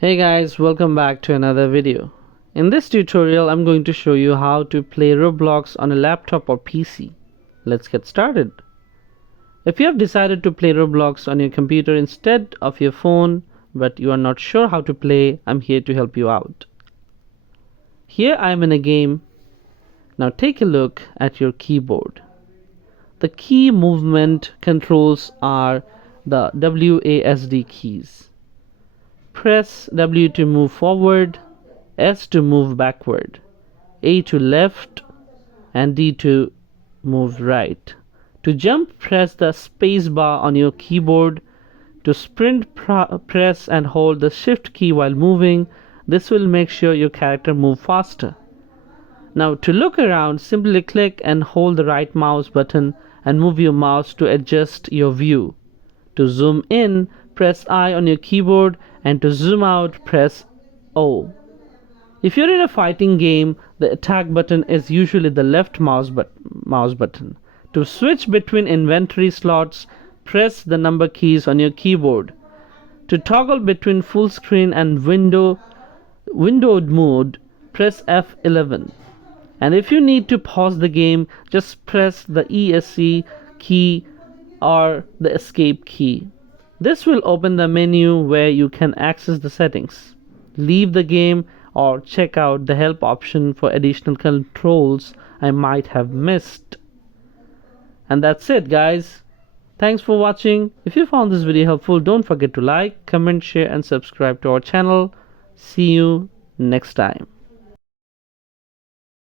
Hey guys, welcome back to another video. In this tutorial, I'm going to show you how to play Roblox on a laptop or PC. Let's get started. If you have decided to play Roblox on your computer instead of your phone, but you are not sure how to play, I'm here to help you out. Here I am in a game. Now take a look at your keyboard. The key movement controls are the WASD keys. Press W to move forward, S to move backward, A to left, and D to move right. To jump, press the space bar on your keyboard. To sprint, press and hold the shift key while moving. This will make sure your character moves faster. Now to look around, simply click and hold the right mouse button and move your mouse to adjust your view. To zoom in, press I on your keyboard, and to zoom out, press O. If you're in a fighting game, the attack button is usually the left mouse button. To switch between inventory slots, press the number keys on your keyboard. To toggle between full screen and windowed mode, press F11. And if you need to pause the game, just press the ESC key or the escape key. This will open the menu where you can access the settings. Leave the game or check out the help option for additional controls I might have missed. And that's it, guys. Thanks for watching. If you found this video helpful, don't forget to like, comment, share and subscribe to our channel. See you next time.